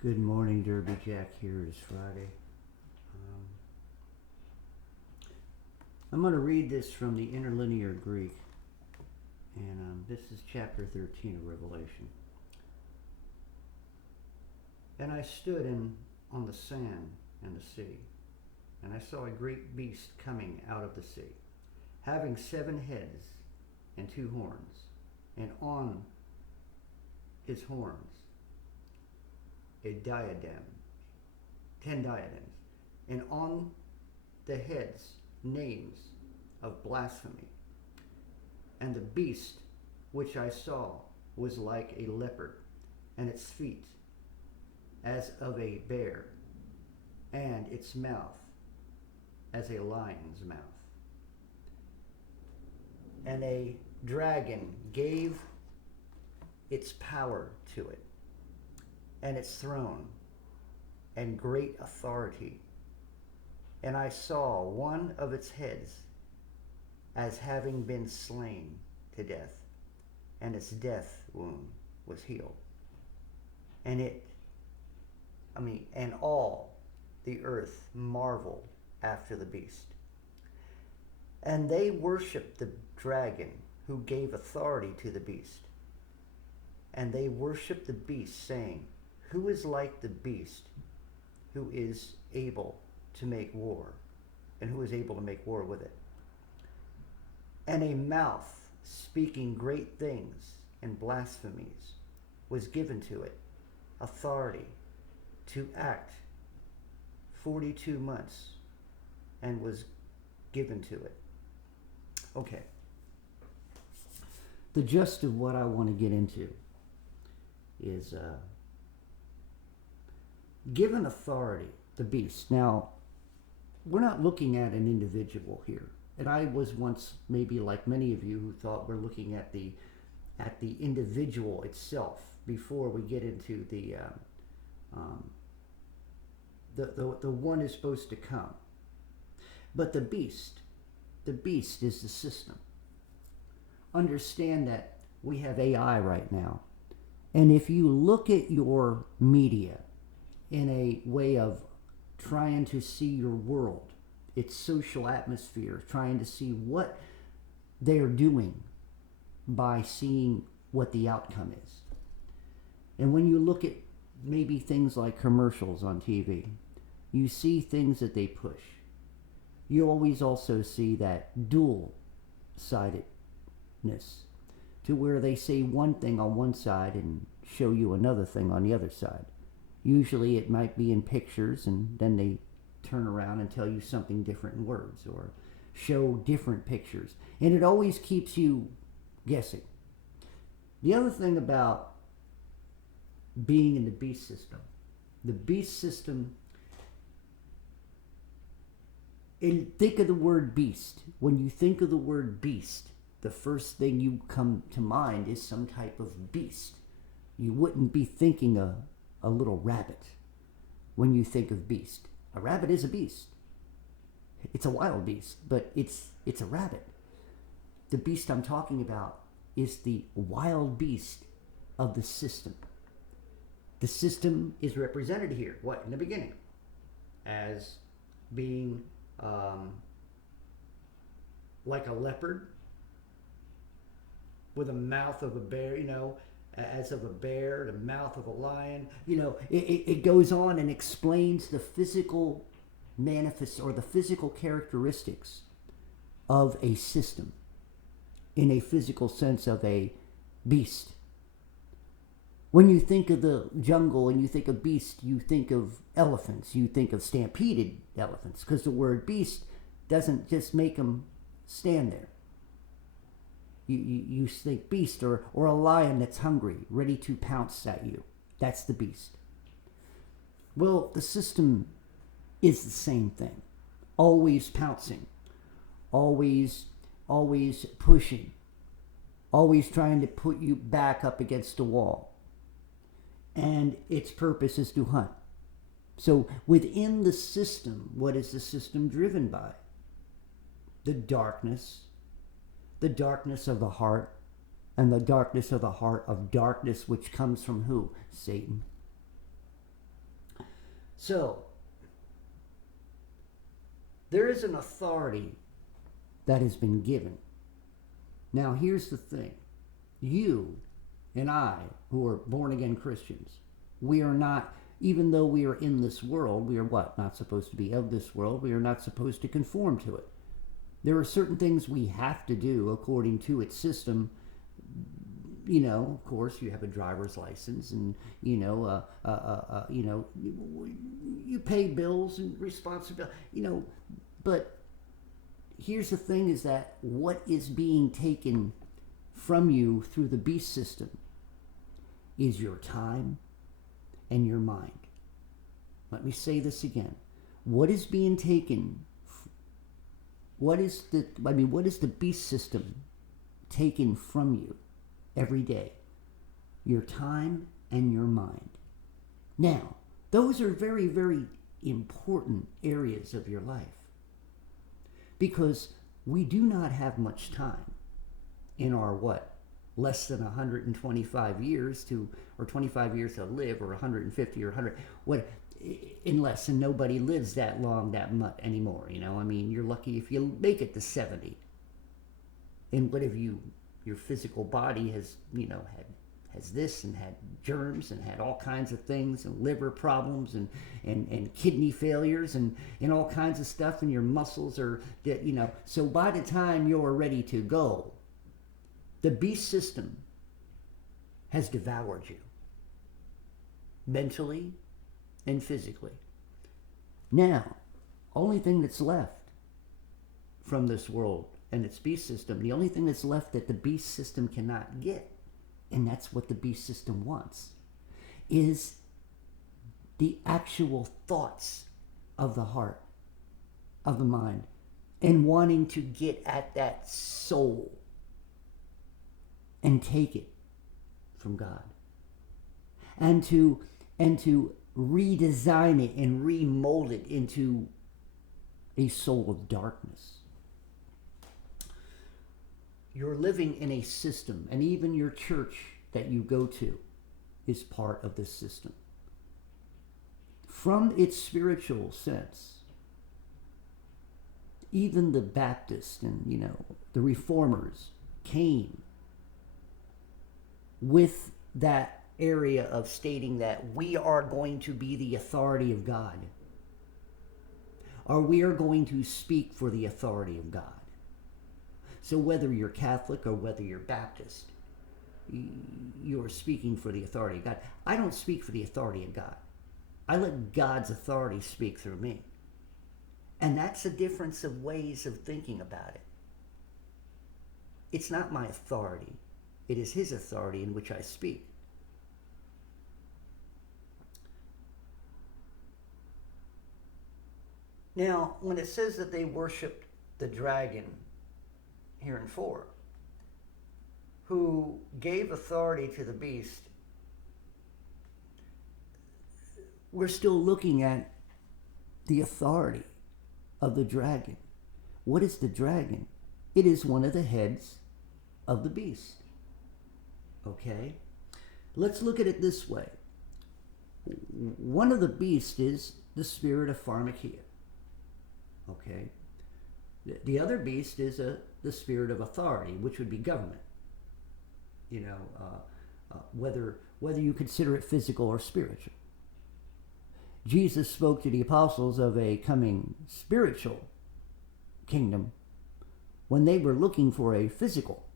Good morning, Derby Jack. Here is Friday. Um, I'm going to read this from the Interlinear Greek, and this is chapter 13 of Revelation. And I stood on the sand and the sea, and I saw a great beast coming out of the sea, having 7 heads and 2 horns, and on his horns a diadem, 10 diadems, and on the heads names of blasphemy. And the beast which I saw was like a leopard, and its feet as of a bear, and its mouth as a lion's mouth. And a dragon gave its power to it, and its throne, and great authority. And I saw one of its heads as having been slain to death, and its death wound was healed. And all the earth marveled after the beast. And they worshiped the dragon who gave authority to the beast. And they worshiped the beast, saying, Who is like the beast, who is able to make war, and who is able to make war with it? And a mouth speaking great things and blasphemies was given to it, authority to act 42 months, and was given to it. Okay. The gist of what I want to get into is given authority, the beast. Now, we're not looking at an individual here. And I was once maybe like many of you who thought we're looking at the individual itself before we get into the one is supposed to come. But the beast is the system. Understand that we have AI right now. And if you look at your media in a way of trying to see your world, its social atmosphere, trying to see what they're doing by seeing what the outcome is. And when you look at maybe things like commercials on TV, you see things that they push. You always also see that dual-sidedness, to where they say one thing on one side and show you another thing on the other side. Usually it might be in pictures, and then they turn around and tell you something different in words, or show different pictures. And it always keeps you guessing. The other thing about being in the beast system, think of the word beast. When you think of the word beast, the first thing you come to mind is some type of beast. You wouldn't be thinking a little rabbit when you think of beast. A rabbit is a beast. It's a wild beast, but it's a rabbit. The beast I'm talking about is the wild beast of the system. The system is represented here, what, in the beginning, as being like a leopard with a mouth of a bear, as of a bear, the mouth of a lion. It goes on and explains the physical or the physical characteristics of a system in a physical sense of a beast. When you think of the jungle and you think of beast, you think of elephants, you think of stampeded elephants, because the word beast doesn't just make them stand there. You think beast or a lion that's hungry, ready to pounce at you. That's the beast. Well, the system is the same thing. Always pouncing. Always pushing. Always trying to put you back up against a wall. And its purpose is to hunt. So within the system, what is the system driven by? The darkness of the heart, and the darkness of the heart of darkness, which comes from who? Satan. So, there is an authority that has been given. Now, here's the thing. You and I, who are born again Christians, we are not, even though we are in this world, we are what? Not supposed to be of this world. We are not supposed to conform to it. There are certain things we have to do according to its system. You know, of course, you have a driver's license, and you pay bills and responsibility. But here's the thing: is that what is being taken from you through the beast system is your time and your mind. Let me say this again: what is being taken? What is the beast system taking from you every day? Your time and your mind. Now, those are very, very important areas of your life, because we do not have much time in our less than 125 years or 25 years to live, or 150 or 100, unless, and nobody lives that long that much anymore. You're lucky if you make it to 70. And what if your physical body has this and had germs and had all kinds of things, and liver problems and kidney failures and all kinds of stuff, and your muscles are, so by the time you're ready to go, the beast system has devoured you, mentally and physically. Now, only thing that's left from this world and its beast system, the only thing that's left that the beast system cannot get, and that's what the beast system wants, is the actual thoughts of the heart, of the mind, and wanting to get at that soul and take it from God, and to redesign it and remold it into a soul of darkness. You're living in a system, and even your church that you go to is part of this system. From its spiritual sense, even the Baptists and the Reformers came with that area of stating that we are going to be the authority of God, or we are going to speak for the authority of God. So whether you're Catholic or whether you're Baptist, you're speaking for the authority of God. I don't speak for the authority of God. I let God's authority speak through me. And that's a difference of ways of thinking about it. It's not my authority. It is His authority in which I speak. Now, when it says that they worshiped the dragon here in 4, who gave authority to the beast, we're still looking at the authority of the dragon. What is the dragon? It is one of the heads of the beast. Okay? Let's look at it this way. One of the beasts is the spirit of pharmakia. Okay? The other beast is the spirit of authority, which would be government. Whether you consider it physical or spiritual. Jesus spoke to the apostles of a coming spiritual kingdom when they were looking for a physical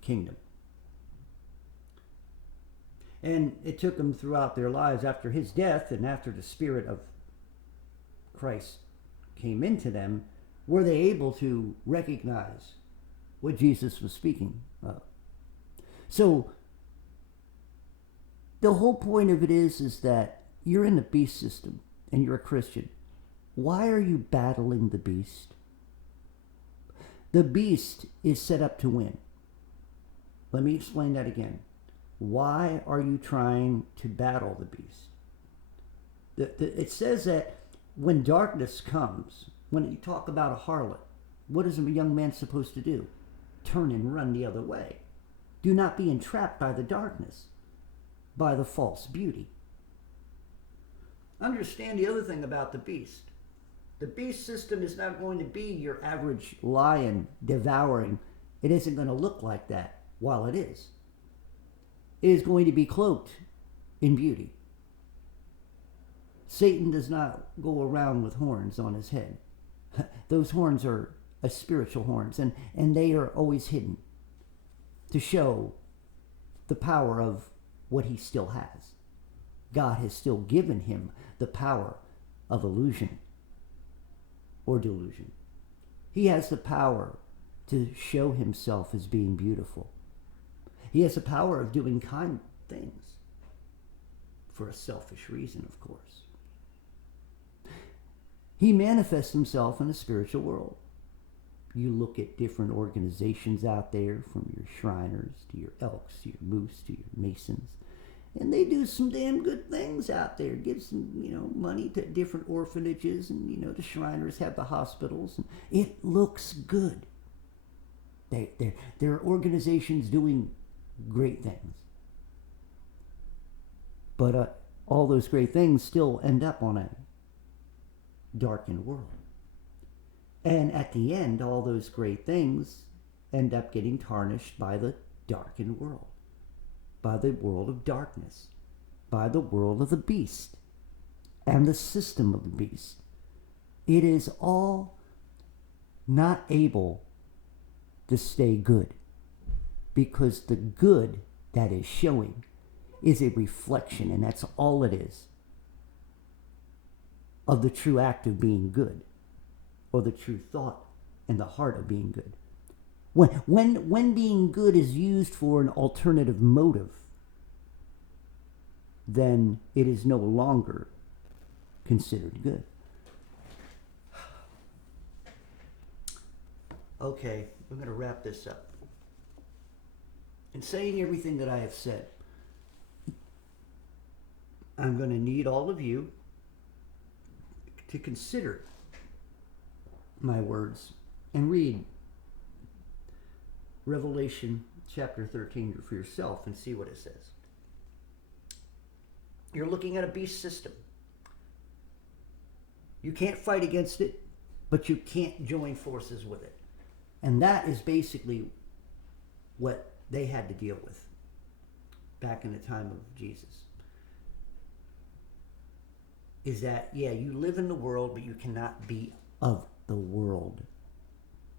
kingdom. And it took them throughout their lives after His death and after the Spirit of Christ came into them, were they able to recognize what Jesus was speaking of. So the whole point of it is that you're in the beast system and you're a Christian. Why are you battling the beast? The beast is set up to win. Let me explain that again. Why are you trying to battle the beast? It says that when darkness comes, when you talk about a harlot, what is a young man supposed to do? Turn and run the other way. Do not be entrapped by the darkness, by the false beauty. Understand the other thing about the beast. The beast system is not going to be your average lion devouring. It isn't going to look like that while it is. It is going to be cloaked in beauty. Satan does not go around with horns on his head. Those horns are spiritual horns, and they are always hidden to show the power of what he still has. God has still given him the power of illusion or delusion. He has the power to show himself as being beautiful. He has the power of doing kind things for a selfish reason, of course. He manifests himself in the spiritual world. You look at different organizations out there, from your Shriners to your Elks to your Moose to your Masons, and they do some damn good things out there. Give some, money to different orphanages, and the Shriners have the hospitals, and it looks good. There are organizations doing great things, but all those great things still end up on a darkened world. And at the end, all those great things end up getting tarnished by the darkened world, by the world of darkness, by the world of the beast and the system of the beast. It is all not able to stay good, because the good that is showing is a reflection, and that's all it is, of the true act of being good, or the true thought and the heart of being good. When being good is used for an alternative motive, then it is no longer considered good. Okay, I'm going to wrap this up. In saying everything that I have said, I'm going to need all of you to consider my words and read Revelation chapter 13 for yourself and see what it says. You're looking at a beast system. You can't fight against it, but you can't join forces with it. And that is basically what they had to deal with back in the time of Jesus. Is that, you live in the world, but you cannot be of the world.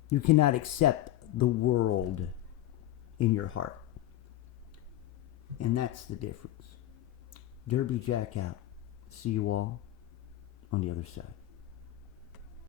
You cannot accept the world in your heart. And that's the difference. Derby Jack out. See you all on the other side.